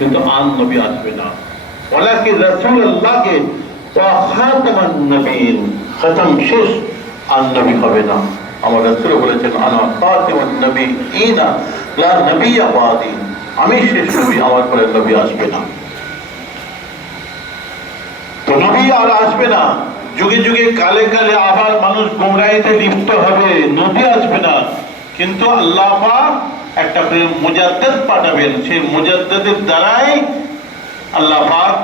কিন্তু আর নবী আসবে না। ওলাকি রাসূলুল্লাহকে আসবে না। তো নবী আর আসবে না। যুগে যুগে কালে কালে আবার মানুষ গোমরাইতে লিপ্ত হবে, নবী আসবে না। কিন্তু আল্লাহ একটা মুজাদ্দেদ পাঠাবেন। সেই মুজাদ্দেদের দ্বারাই আল্লাহ পাক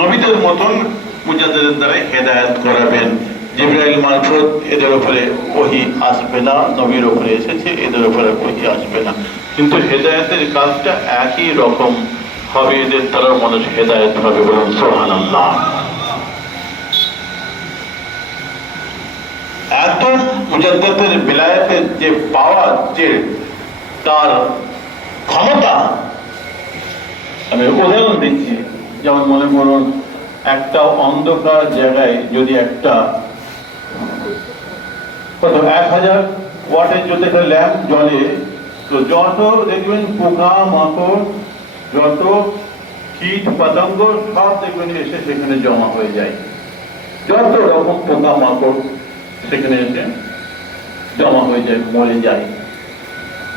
নবীদের মতন মুজাদ্দেদের দ্বারাই হেদায়েত করাবেন। জিব্রাইল মারফত এদের উপরে ওহি আসবে না, নবীর উপরে এসেছে, এদের উপরে ওহি আসবে না। কিন্তু হেদায়েতের কাজটা একই রকম হবে, এদের দ্বারা মানুষ হেদায়ত হবে বলুন, সুবহানাল্লাহ। এত মুজাদ্দেদের বিলায়াতের যে পাওয়ার, যে তার ক্ষমতা আমি উদাহরণ দিচ্ছি। যেমন মনে করুন, একটা অন্ধকার জায়গায় যদি একটা কত এক হাজার ওয়াটের যদি একটা ল্যাম্প জ্বলে, তো যত দেখবেন পোকা, মাকড়, যত কীট, পতঙ্গ, সব দেখবেন এসে সেখানে জমা হয়ে যায়। যত রকম পোকা, মাকড় সেখানে এসে জমা হয়ে যায়, মরে যায়।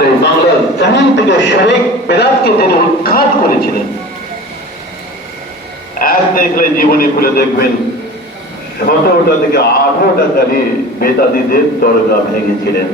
তাই বাংলার জামিন থেকে শরিক বেদাতকে তিনি উৎখাত করেছিলেন। এক দেখলে জীবনে খুলে দেখবেন, সতেরোটা থেকে আঠারোটা কালে বেতাদিদের দরগা ভেঙেছিলেন।